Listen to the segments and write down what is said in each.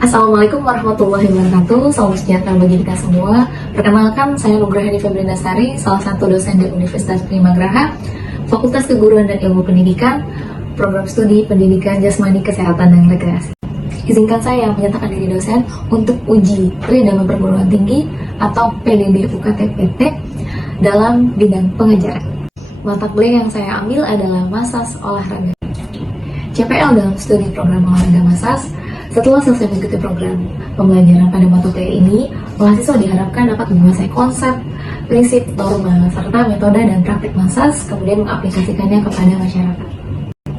Assalamualaikum warahmatullahi wabarakatuh. Salam sejahtera bagi kita semua. Perkenalkan, saya Nugrahani Febrindasari, salah satu dosen di Universitas Primagraha, Fakultas Keguruan dan Ilmu Pendidikan, Program Studi Pendidikan Jasmani Kesehatan dan Rekreasi. Izinkan saya menyatakan diri dosen untuk uji tri dalam perguruan tinggi atau PDB UKT-PT dalam bidang pengajaran. Mata kuliah yang saya ambil adalah Massas Olahraga. CPL dalam studi program olahraga Massas. Setelah selesai mengikuti program pembelajaran pada mata kuliah ini, mahasiswa diharapkan dapat menguasai konsep, prinsip, norma, serta metode dan praktik Massas, kemudian mengaplikasikannya kepada masyarakat.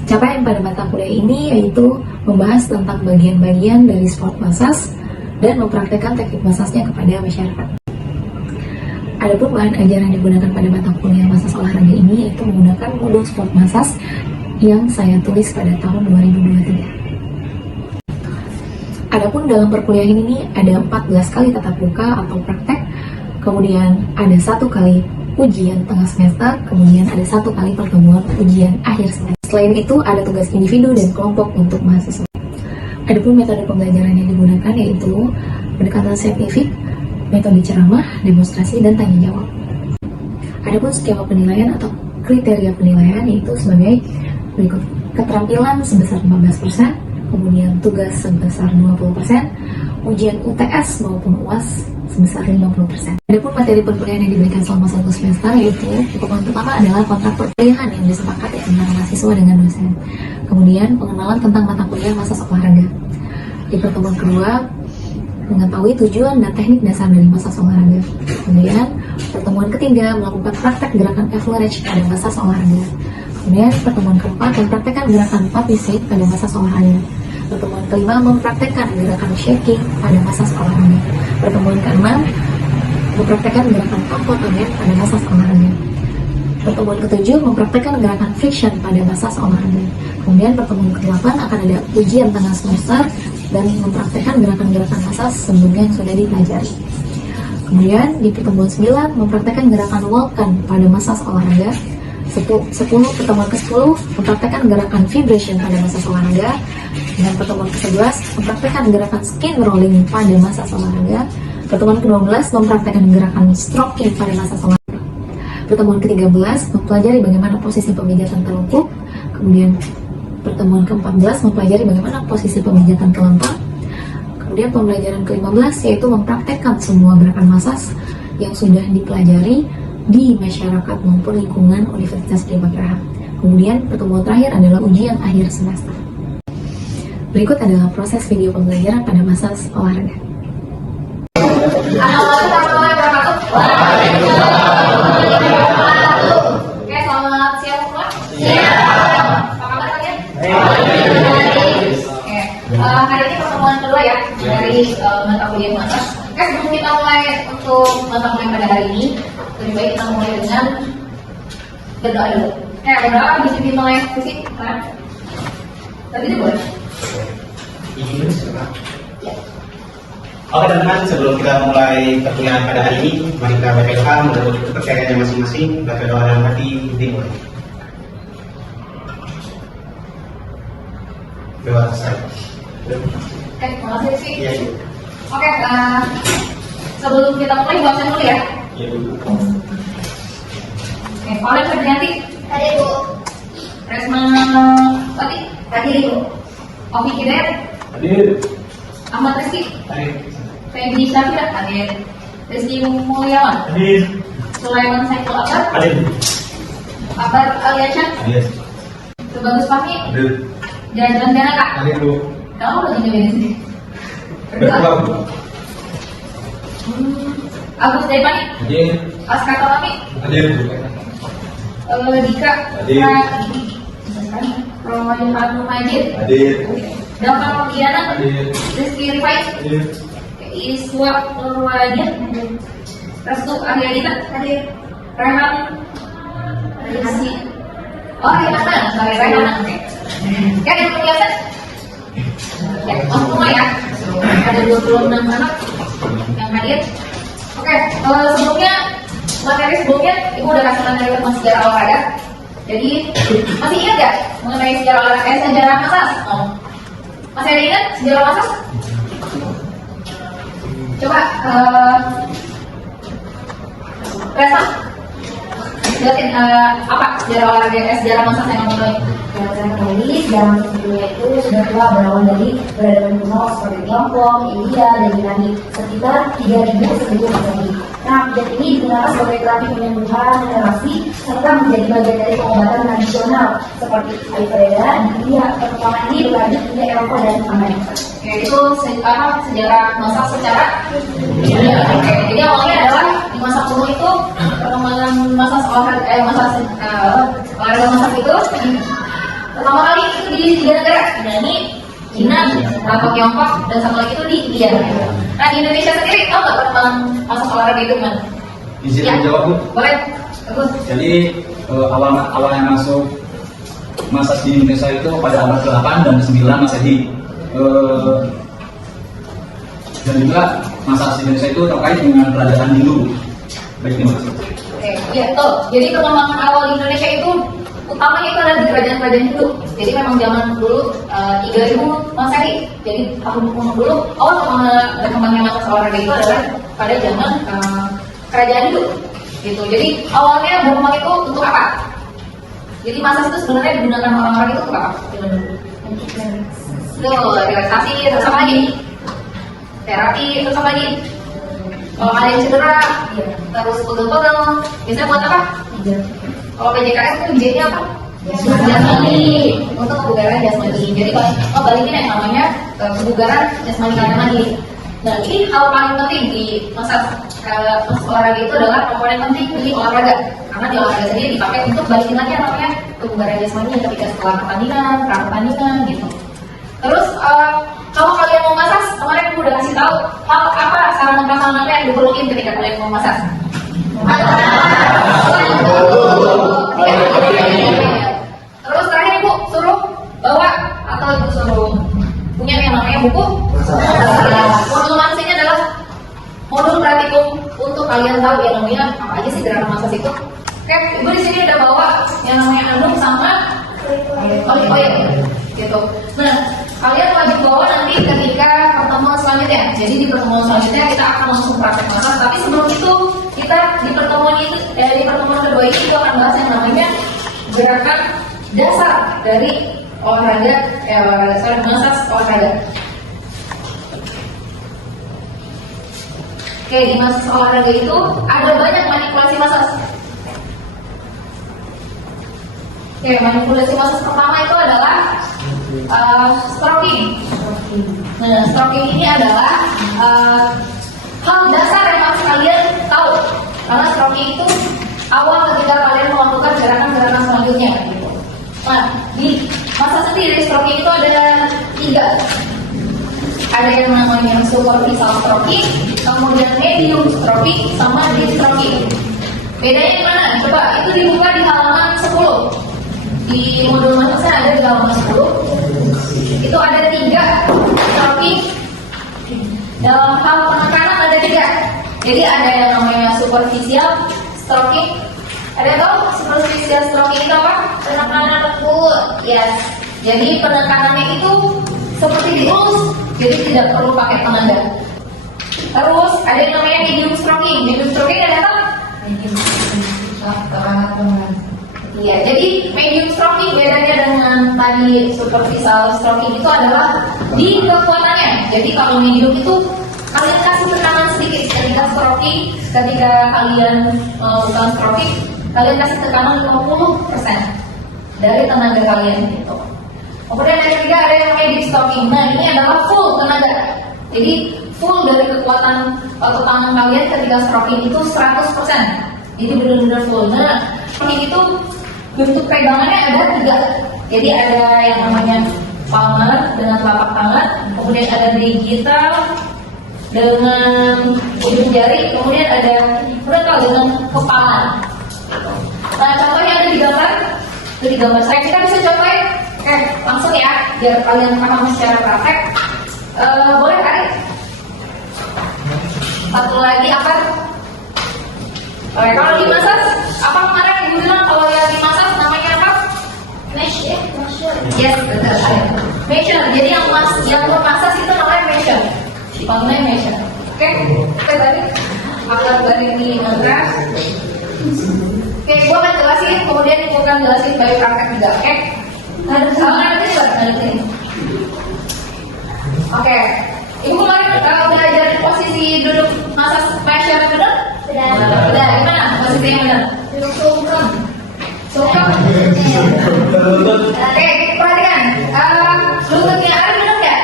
Capaian pada mata kuliah ini yaitu membahas tentang bagian-bagian dari sport Massas dan mempraktikkan teknik Massasnya kepada masyarakat. Adapun bahan ajaran yang digunakan pada mata kuliah Massas Olahraga ini yaitu menggunakan modul sport Massas yang saya tulis pada tahun 2023. Adapun dalam perkuliahan ini ada 14 kali tatap muka atau praktek, kemudian ada 1 kali ujian tengah semester, kemudian ada 1 kali pertemuan ujian akhir semester. Selain itu ada tugas individu dan kelompok untuk mahasiswa. Adapun metode pembelajaran yang digunakan yaitu pendekatan saintifik, metode ceramah, demonstrasi, dan tanya jawab. Adapun skema penilaian atau kriteria penilaian yaitu sebagai berikut: keterampilan sebesar 15%, kemudian tugas sebesar 20%, ujian UTS maupun UAS sebesar 50%. Adapun materi perkuliahan yang diberikan selama 1 semester yaitu poin pertama adalah kontrak perkuliahan yang disepakati antara mahasiswa dengan dosen. Kemudian pengenalan tentang mata kuliah Massas Olahraga. Di pertemuan kedua, mengetahui tujuan dan teknik dasar dari Massas Olahraga. Kemudian pertemuan ketiga, melakukan praktek gerakan average pada Massas Olahraga. Kemudian pertemuan keempat, mempraktekkan gerakan Papisate pada Massas Olahraga. Pertemuan kelima, mempraktekkan gerakan shaking pada Massas Olahraga. Pertemuan keenam, mempraktekkan gerakan komponen pada Massas Olahraga. Pertemuan ketujuh, mempraktekkan gerakan friction pada Massas Olahraga. Kemudian pertemuan ke-8 akan ada ujian tengah semester dan mempraktekkan gerakan-gerakan Massas sebelumnya yang sudah dipelajari. Kemudian di pertemuan 9, mempraktekkan gerakan Vulcan pada Massas Olahraga. 10 pertemuan ke-10 mempraktekkan gerakan vibration pada Massas Olahraga. Dan pertemuan ke-11 mempraktekkan gerakan skin rolling pada Massas Olahraga. Pertemuan ke-12 mempraktekkan gerakan stroking pada Massas Olahraga. Pertemuan ke-13 mempelajari bagaimana posisi pemijatan telungkup. Kemudian pertemuan ke-14 mempelajari bagaimana posisi pemijatan kelempar. Kemudian pembelajaran ke-15 yaitu mempraktekkan semua gerakan Massas yang sudah dipelajari di masyarakat maupun lingkungan Universitas Primagraha. Kemudian pertemuan terakhir adalah ujian akhir semester. Berikut adalah proses video pembelajaran pada Massas Olahraga. Assalamualaikum warahmatullahi wabarakatuh. Oke, selamat siang semua. Siang. Apa kabar kalian? Oke, hari ini pertemuan kedua ya dari mata kuliah Massas. Oke, sebelum kita mulai untuk mata kuliah pada hari ini, lebih baik kita mulai dengan berdoa dulu. Berdoa bisa dimulai sesi sekarang. Tadi itu boleh. Ya. Oke teman-teman, sebelum kita mulai perkuliahan pada hari ini, mari kita baca doa menurut kepercayaannya masing-masing. Baca doa dalam hati, dimulai. Doa selesai. Oke, terima kasih Rizky. Iya. Oke, sebelum kita mulai baca dulu ya. Iya dulu. Oke, Pauline Febrianti. Tadi Bu. Resma Pati. Tadi Bu. Ovi Hidayat. Hadir. Ahmad Rizky. Hadir. Febri Syafira. Hadir. Rizky Mulyawan. Hadir. Sulaiman Saiful Akbar. Hadir. Akbar Aliasyah. Hadir. Sebagus Fahmi. Hadir. Jalan Janaka. Hadir Bu. Kamu lagi nyobain sini. Berdoa. Agus Daipani. Hadir. Askar Tawami. Hadir. Dika. Hadir. Royal Majid. Hadir. Dafa Mugiana. Hadir. Rizky Rifai. Hadir. Iswa Nurwadiah. Restu Aryadita. Hadir. Rehan. Rizky. Oh, Rehan. Sorry, Rehan. Oke. Kan yang kelihatan? Ya, semua ya. Ada 26 anak yang hadir. Oke, sebelumnya materi sebelumnya Ibu udah kasih materi tentang sejarah olahraga. Jadi masih ingat gak mengenai sejarah olahraga, sejarah Massas? Masih ada ingat sejarah Massas? Coba Resa, jelasin apa sejarah olahraga, sejarah massage yang kamu tahu? Sejarah massage dunia itu sudah tua, berawal dari peradaban kuno seperti Tiongkok, India, dan Yunani sekitar 3000 sebelum Masehi. Nah, pijat ini digunakan sebagai terapi penyembuhan regenerasi serta menjadi bagian dari pengobatan tradisional seperti Ayurveda di India. Perkembangan ini berlanjut hingga Eropa dan Amerika. Oke, itu sejarah massage secara dunia. Oke, jadi awalnya adalah di masa kuno itu perkembangan massage olahraga massage itu pertama kali itu di 3 negara, Yunani, Cina, atau Tiongkok, dan satu lagi itu di India. Nah, di Indonesia sendiri tahu nggak perkembangan massage olahraga itu gimana? Izin Ya. menjawab, Bu. Boleh, bagus. Jadi awalnya masuk massage di Indonesia itu pada abad ke-8 dan 9 Masehi. Dan juga massage di Indonesia itu terkait dengan kerajaan Hindu. Baik, terima kasih. Oke, iya betul. Jadi perkembangan awal di Indonesia itu utamanya itu adalah di kerajaan-kerajaan Hindu. Jadi memang zaman dulu 3000 Masehi. Jadi tahun kuno dulu awal berkembangnya massage olahraga itu adalah pada zaman kerajaan Hindu. Gitu. Jadi awalnya berkembang itu untuk apa? Jadi massage itu sebenarnya digunakan orang-orang itu untuk apa? Tuh, relaksasi, terus apa lagi? Terapi, terus apa lagi? Kalau ada yang cedera, terus pegel-pegel, biasanya buat apa? Kalau PJKS itu bijinya apa? Jasmani, untuk kebugaran jasmani. Jadi balikin yang namanya kebugaran jasmani kalian lagi. Nah, ini hal paling penting di massage olahraga itu adalah komponen penting di olahraga. Karena di olahraga sendiri dipakai untuk balikin lagi yang namanya kebugaran jasmani ketika setelah pertandingan, pra-pertandingan gitu. Terus kalau kalian mau massage, kemarin aku udah kasih tahu hal apa sarana-prasarana yang diperlukan ketika kalian mau massage. Terus terakhir Bu suruh bawa atau Ibu suruh punya yang namanya buku. Modul massage adalah modul praktikum untuk kalian tahu yang namanya apa aja sih gerakan massage itu. Oke, Ibu di sini udah bawa yang namanya anduk sama olive oil gitu. Nah, kalian wajib bawa nanti ketika pertemuan selanjutnya. Jadi di pertemuan selanjutnya kita akan langsung praktek massage. Tapi sebelum itu kita di pertemuan kedua ini kita akan bahas yang namanya gerakan dasar dari olahraga massage olahraga. Oke, di massage olahraga itu ada banyak manipulasi massage. Oke, manipulasi massage pertama itu adalah stroking. Nah, stroking ini adalah hal dasar yang harus kalian tahu. Karena stroking itu awal ketika kalian melakukan gerakan-gerakan selanjutnya. Gitu. Nah, di massage sendiri stroking itu ada 3. Ada yang namanya superficial stroking, kemudian medium stroking, sama deep stroking. Bedanya di mana? Coba itu dibuka di halaman 10. Di modul massage ada di halaman 10. Itu ada 3 stroking. Dalam hal penekanan ada 3. Jadi ada yang namanya superficial stroking. Ada yang tahu superficial stroking itu apa? Penekanan lembut. Yes. Jadi penekanannya itu seperti dielus, jadi tidak perlu pakai tenaga. Terus ada yang namanya medium stroking. Medium stroking ada apa? Medium stroking. Iya, jadi medium stroking bedanya dengan tadi superficial stroking itu adalah di kekuatannya. Jadi kalau medium itu kalian kasih tekanan sedikit ketika stroking, ketika kalian melakukan stroking, kalian kasih tekanan 50% dari tenaga kalian gitu. Kemudian yang ketiga ada yang namanya deep stroking. Nah, ini adalah full tenaga. Jadi full dari kekuatan otot tangan kalian ketika stroking itu 100%. Jadi benar-benar full. Nah, stroking itu bentuk pegangannya ada 3. Jadi ada yang namanya palmar dengan telapak tangan, kemudian ada digital dengan ujung jari, kemudian ada vertikal dengan kepala. Nah, contohnya ada di gambar. Itu di gambar saya. Kita bisa contohin. Oke, langsung ya, biar kalian paham secara praktek. Boleh Ari? Satu lagi apa? Oke, kalau di massage, apa kemarin ibu bilang kalau yang di massage namanya apa? Mesh ya? Yes, betul. Mesh. Jadi yang massage itu namanya mesh. Panggilnya mesh. Oke, kita balik. Akan balik di ngegas. Oke, gue akan jelasin, kemudian gue akan jelasin baik praktek juga. Oke, nanti sini. Oke, ibu kemarin kalau belajar posisi duduk masa spesial benar? Sudah. Gimana posisinya benar? Sungkem. Oke, perhatikan. Lututnya ada benar nggak?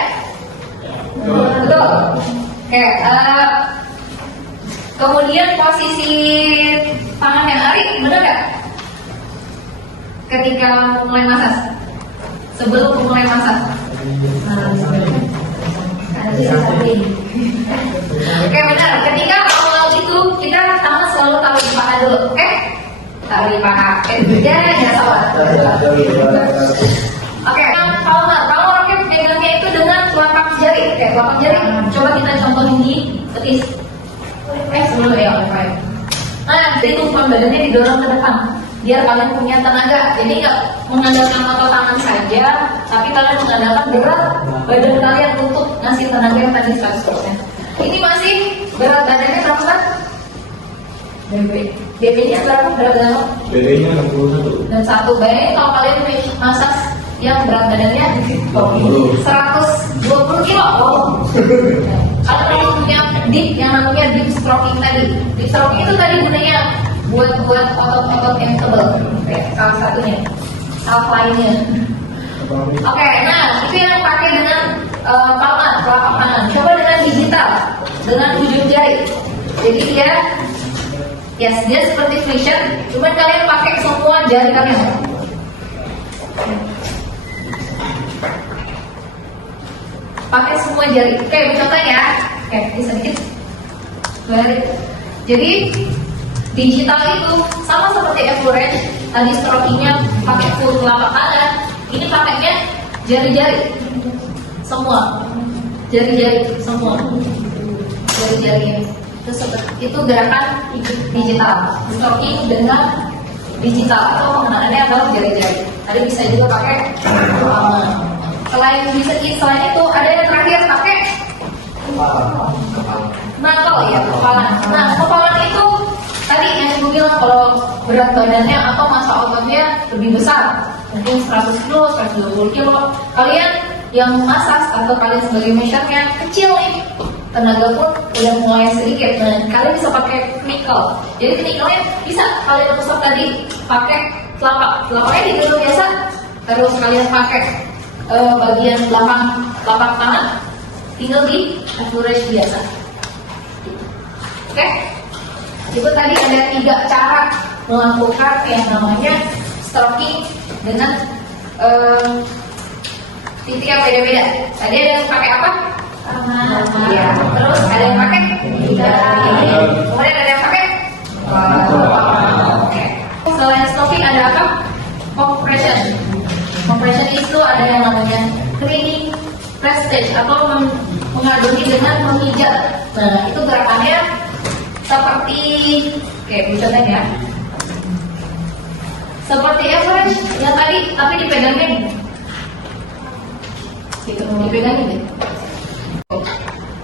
Betul. Oke. Kemudian posisi tangan yang Ari benar nggak? Ketika mulai masas, sebelum mulai masas. Oke, benar. Ketika awal itu kita tangan selalu taruh di paha dulu. Oke? Taruh di paha. Ya salah. Oke. Kalau roket pegangnya itu dengan telapak jari. Oke, telapak jari. Coba kita contohin di betis. Sebelum ya, oke. Nah, jadi tumpuan badannya didorong ke depan, biar kalian punya tenaga. Jadi nggak mengandalkan otot tangan saja, tapi kalian mengandalkan berat badan kalian untuk ngasih tenaga yang tadi 100%. Ini masih berat badannya berapa kan? BB-nya berapa? BB-nya 61. Dan 1. Bayangin kalau kalian masak yang berat badannya 120 kilo. Kalau punya dip yang namanya dip stroking tadi. Dip stroking itu tadi gunanya buat otot-otot yang tebal. Salah satunya. Salah lainnya. Oke, nah itu yang pakai dengan palma, telapak tangan. Coba dengan digital, dengan ujung jari. Jadi dia seperti flexion, cuma kalian pakai semua jari kalian. Pakai semua jari. Oke, contoh ya. Oke, bisa dikit. Jadi digital itu sama seperti average. Tadi strokingnya pakai full telapak tangan. Ini pakainya jari-jari semua, jari-jari semua, jari-jari itu gerakan digital, stroking dengan digital atau penggunaannya adalah jari-jari. Tadi bisa juga pakai selain itu ada yang terakhir pakai knuckle ya, kepalan. Nah, kepalan itu tadi yang gue bilang kalau berat badannya atau massa ototnya lebih besar, mungkin 100 kilo, 120 kilo, kalian yang massas atau kalian sebagai measure-nya kecil nih, tenaga pun udah mulai sedikit. Nah, kalian bisa pakai knuckle. Jadi knuckle-nya bisa kalian usap tadi pakai telapaknya digulung biasa, terus kalian pakai bagian belakang telapak tangan tinggal di average biasa. Oke? Itu tadi ada 3 cara melakukan yang namanya stroking dengan titik yang beda-beda. Tadi ada yang pakai apa? Ya. Terus ada yang pakai kemudian ada yang pakai Oke. Selain stroking ada apa? Compression. Compression itu ada yang namanya cleaning prestige atau mengaduni dengan memijat. Nah, itu gerakannya seperti misalnya ya, seperti average yang tadi, tapi dipegangin gitu, dipegangin deh.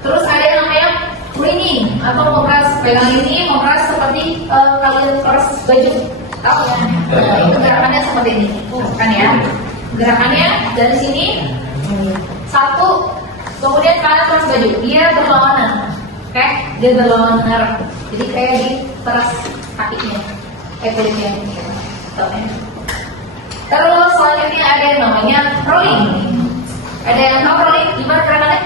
Terus ada yang namanya cleaning atau mengkeras, pegang ini mengkeras seperti kalian keras baju, tahu ya? Nah, itu gerakannya seperti ini, kan ya? Gerakannya dari sini 1, kemudian kalian keras baju, dia berlawanan. Oke, dia berlawanan arah. Jadi kayak di peras kakinya, kulitnya. Terus selanjutnya ada yang namanya rolling. Ada yang tahu rolling? Gimana gerakannya?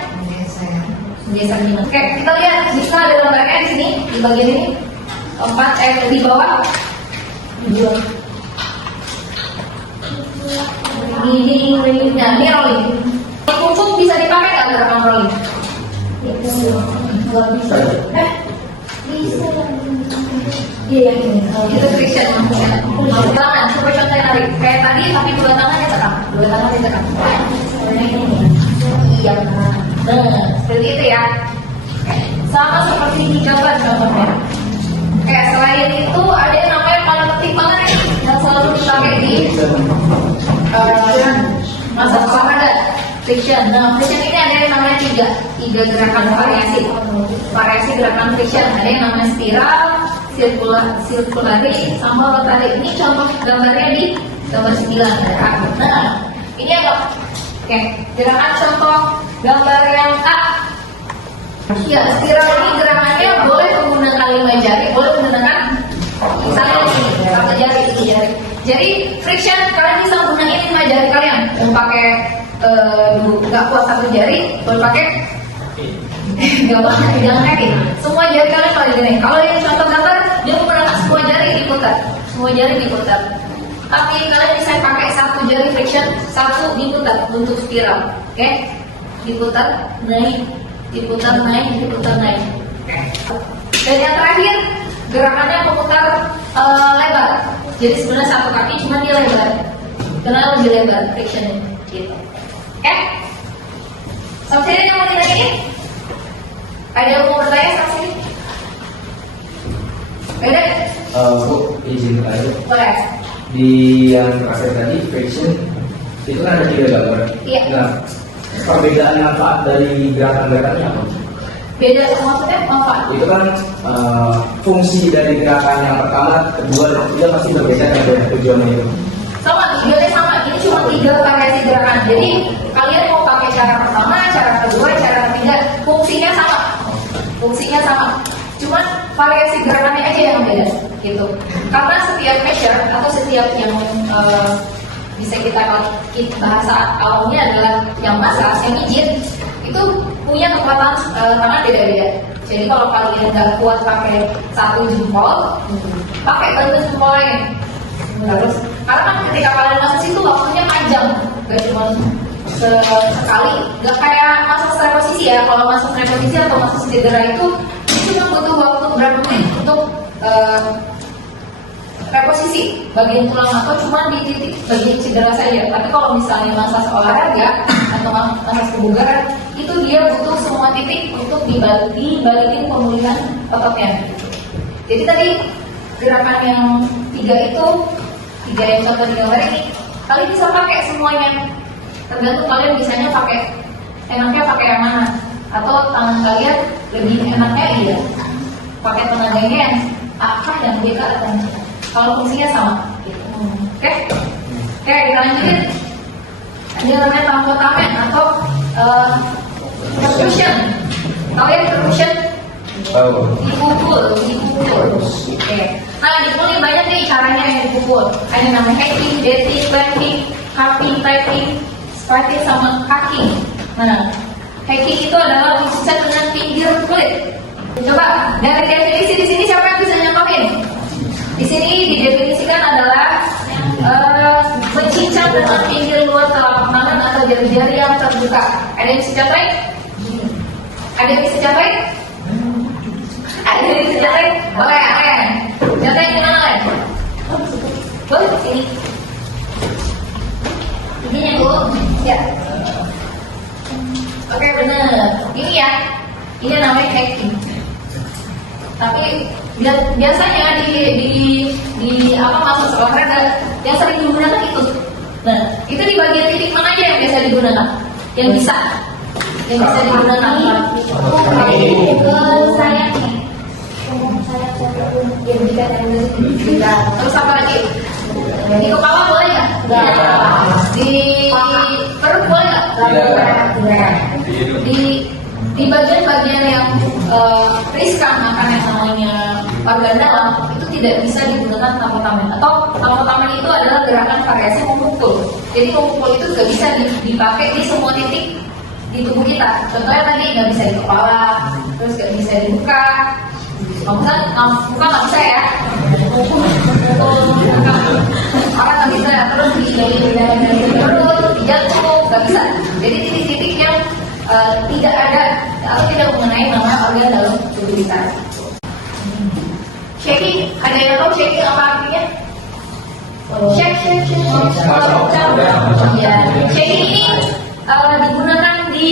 Geser gimana? Oke, kita lihat bisa ada gambarnya di sini di bagian ini. Di bawah. Ini rolling. Punggung bisa dipakai nggak gerakan rolling? Nggak bisa. Bisa. Iya, itu friction. Tangan, coba contohnya tadi. Kayak tadi, tapi 2 tangan ditekan. 2 tangan ditekan. Iya. Nah, seperti itu ya. Sama seperti hijaban contohnya. Selain itu ada yang namanya palang ketimpangan yang selalu dipakai di masa olahraga. friction. Nah, friction ini ada yang namanya tiga gerakan variasi gerakan friction. Ada yang namanya spiral, sirkulari, sama rotari. Ini contoh gambarnya di gambar 9 ya. Nah, ini ada gerakan contoh gambar yang A. Ya, spiral ini gerakannya boleh menggunakan 5 jari, boleh menggunakan misalnya satu jari, 2 jari. Jadi friction kalian bisa gunain 5 jari kalian. Mau pakai nggak kuat 1 jari, boleh pakai nggak banget, jangan kaki. Semua jari kalian kalau gini. Kalau ini contoh gambar, dia menggunakan semua jari diputar. Tapi kalian bisa pakai 1 jari friction, 1 diputar untuk spiral, oke? Diputar naik. Dan yang terakhir gerakannya memutar lebar. Jadi sebenarnya 1 kaki cuma dia lebar. Karena lebih lebar frictionnya, gitu. Oke? Sampai sini yang mau ditanya? Ada yang mau bertanya sampai sini? Beda? Bu, izin tanya. Boleh. Di yang terakhir tadi, friction, itu kan ada 3 gambar. Iya. Nah, perbedaan manfaat dari gerakan-gerakannya apa? Beda maksudnya manfaat. Itu kan fungsi dari gerakan yang pertama, kedua, dan ketiga pasti berbeda kan dari tujuannya itu. Sama, tujuannya sama. Ini cuma 3 variasi gerakan. Jadi kalian mau pakai cara pertama, cara kedua, cara ketiga, fungsinya sama. Cuman variasi gerakannya aja yang beda, gitu. Karena setiap measure atau setiap yang bisa kita bahasa awalnya adalah yang massage, yang mijit, itu punya kekuatan tangan beda-beda. Jadi kalau kalian nggak kuat pakai 1 jempol, pakai bantu jempolnya. Terus, karena kan ketika kalian masuk situ waktunya panjang, nggak cuma sekali, nggak kayak masuk reposisi ya. Kalau masuk reposisi atau masuk cedera itu cuma butuh waktu berapa menit untuk reposisi bagian tulang atau cuma di titik bagian cedera saja. Tapi kalau misalnya massage olahraga atau massage kebugaran, itu dia butuh semua titik untuk dibalikin pemulihan ototnya. Jadi tadi gerakan yang 3 itu, 3 yang contoh di gambar ini, kalian bisa pakai semuanya. Tergantung kalian bisanya enaknya pakai yang mana. Atau tangan kalian lebih enaknya pakai tenaganya yang apa yang beda atau yang kalau fungsinya sama, gitu. Oke, dilanjutin. Ini namanya tampotamen atau percussion. Tahu ya percussion? Dipukul. Oke. Nah, dipukul ini banyak nih caranya yang dipukul. Ada namanya hacking, dating, clamping, cupping, typing, squatting sama hacking. Nah, hacking itu adalah urusan dengan pinggir kulit. Coba dari definisi di sini siapa yang bisa nyontohin? Di sini didefinisikan adalah mencincang dengan pinggir luar telapak tangan atau jari-jari yang terbuka. Ada yang bisa contohin? Ada yang bisa contohin? Boleh. Contohin gimana kan? Boleh sini. Ini ya Bu? Ya. Oke, benar. Ini ya. Ini namanya hacking. Tapi biasanya di massage olahraga yang sering digunakan itu. Nah, itu di bagian titik mana aja yang biasa digunakan? Yang bisa digunakan terus apa lagi? Di kepala boleh nggak? Di perut boleh nggak? Di bagian-bagian yang riskan makan yang namanya organ dalam itu tidak bisa digunakan tampotamen. Atau tampotamen itu adalah gerakan variasi memukul. Jadi memukul itu nggak bisa dipakai di semua titik di tubuh kita. Contohnya tadi nggak bisa di kepala, terus nggak bisa di muka. Muka nggak bisa ya. Orang nggak bisa. Terus di perut, di jantung nggak bisa. Jadi titik-titik yang tidak ada atau tidak mengenai nama organ dalam tubuh kita. Shaking, ada yang tahu shaking apa artinya? Shake. Ya, shaking ini digunakan di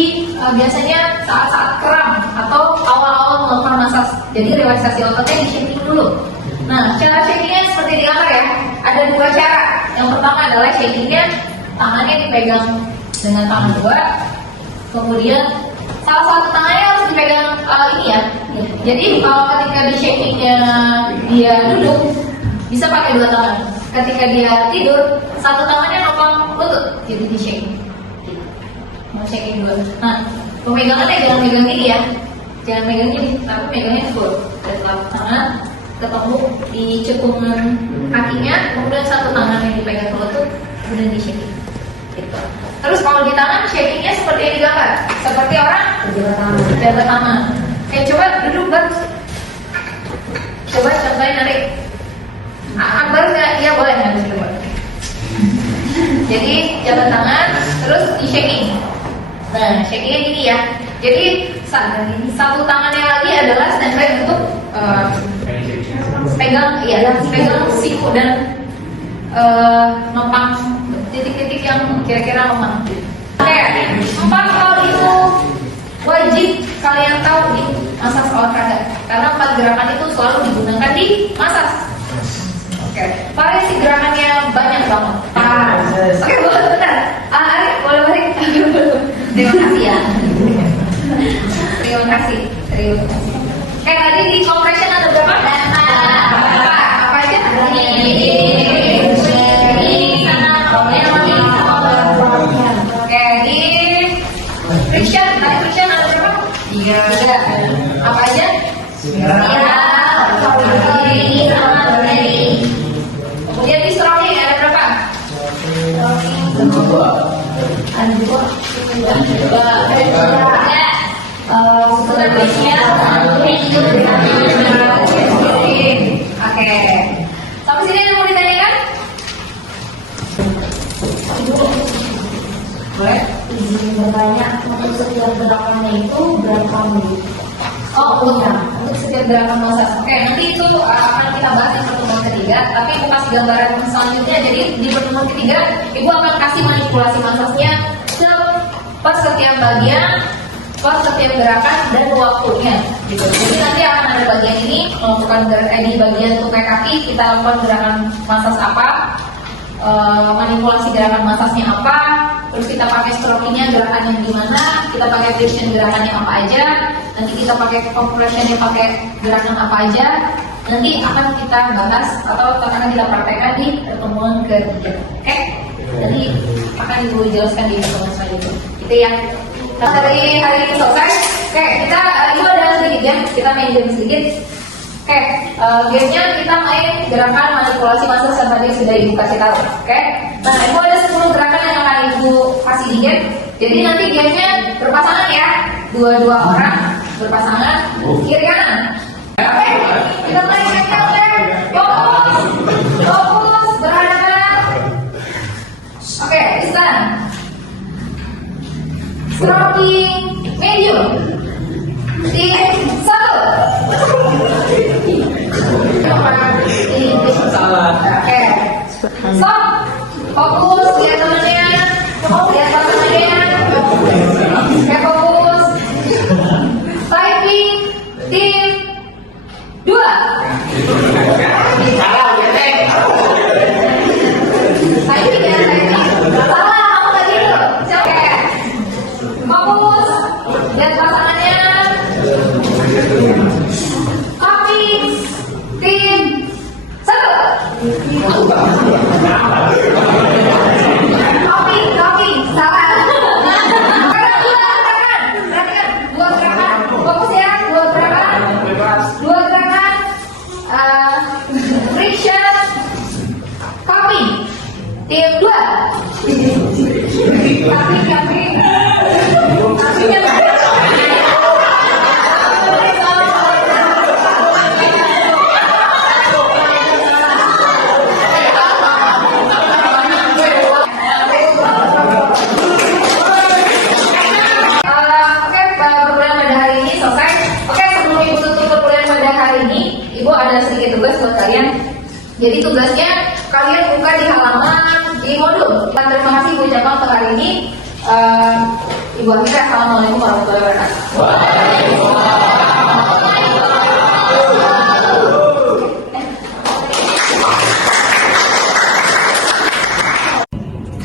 biasanya saat-saat kram atau awal-awal melakukan massage. Jadi relaksasi ototnya di shaking dulu. Nah, cara shakingnya seperti di gambar ya. Ada 2 cara. Yang pertama adalah shakingnya tangannya dipegang dengan tangan 2. Kemudian salah satu tangannya harus dipegang ini ya. Jadi kalau ketika di shakingnya dia duduk bisa pakai dua tangan. Ketika dia tidur satu tangannya nopang lutut, jadi di shaking. Mau shaking dua. Nah, pemegangannya jangan megang gini ya, jangan megang gini, tapi megangnya full. Dari telapak tangan ketemu di cekungan kakinya, kemudian satu tangan yang dipegang ke lutut, kemudian di shaking. Gitu. Terus kalau di tangan shakingnya seperti yang digambar, seperti orang jabat tangan. Coba duduk Bang. Coba contohnya narik. Akbar nggak? Iya boleh nggak coba. Jadi jabat tangan, terus di shaking. Nah shakingnya gini ya. Jadi satu tangannya lagi adalah standby untuk pegang, ya pegang siku dan nopang titik-titik yang kira-kira lemah. Oke, 4 hal itu wajib kalian tahu di massage olahraga karena 4 gerakan itu selalu digunakan di massage. Oke, variasi gerakannya banyak banget. Oke, boleh bentar. Ari, boleh balik. Terima kasih ya. Terima kasih. Tadi di compression ada berapa? Apa aja? Oke, di friction, tadi friction ada berapa? 3. Apa aja? Kemudian di stroking ada berapa? Ada 2. Oke. Sampai sini ada mau ditanyakan? Boleh? Izin bertanya, untuk setiap gerakannya itu berapa menit? Oh iya, untuk setiap gerakan massage. Oke, nanti itu akan kita bahas di pertemuan ketiga. Tapi aku kasih gambaran selanjutnya. Jadi di pertemuan ketiga, Ibu akan kasih manipulasi massage-nya pas setiap bagian, pas setiap gerakan dan waktunya. Gitu. Jadi nanti akan ada bagian ini melakukan di bagian tukai kaki kita lakukan gerakan massage apa, manipulasi gerakan massage-nya apa, terus kita pakai strokingnya gerakan yang gimana, kita pakai friction gerakannya apa aja, nanti kita pakai compressionnya pakai gerakan apa aja, nanti akan kita bahas atau akan kita praktekkan di pertemuan ketiga. Oke? Jadi akan Ibu jelaskan di pertemuan selanjutnya. Gitu ya. Nah, dari hari ini selesai. Oke, kita itu ada sedikit ya, kita main game sedikit. Oke, gamenya kita main gerakan manipulasi massage yang tadi sudah Ibu kasih tahu. Oke, nah Ibu ada 10 gerakan yang akan Ibu kasih di game. Jadi nanti gamenya berpasangan ya, 2 orang berpasangan kiri kanan. Oke, kita main fokus, berhadapan. Oke, stand. Stroking medium. 1. Oke, stop. Fokus, lihat temannya. Lihat pasangannya. Oke, fokus. Typing, tim 2. Typing ya, typing. Salah, kamu tadi itu. Oke, fokus. Lihat pasangannya. Copy, tim 1. Copy, salah. Sekarang 2 gerakan. Perhatikan, 2 gerakan. Fokus ya, 2 gerakan. 2 gerakan. Friction, copy. Tim 2. Copy. Jadi tugasnya kalian buka di halaman di modul. Terima kasih Bu Jamal untuk hari ini. Ibu Amira, assalamualaikum warahmatullahi wabarakatuh.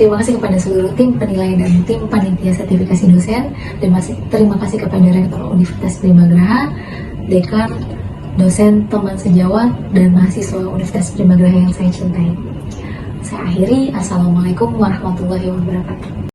Terima kasih kepada seluruh tim penilai dan tim panitia sertifikasi dosen, dan terima kasih kepada Rektor Universitas Primagraha, Dekan, dosen, teman sejawat, dan mahasiswa Universitas Primagraha yang saya cintai. Saya akhiri, Assalamualaikum warahmatullahi wabarakatuh.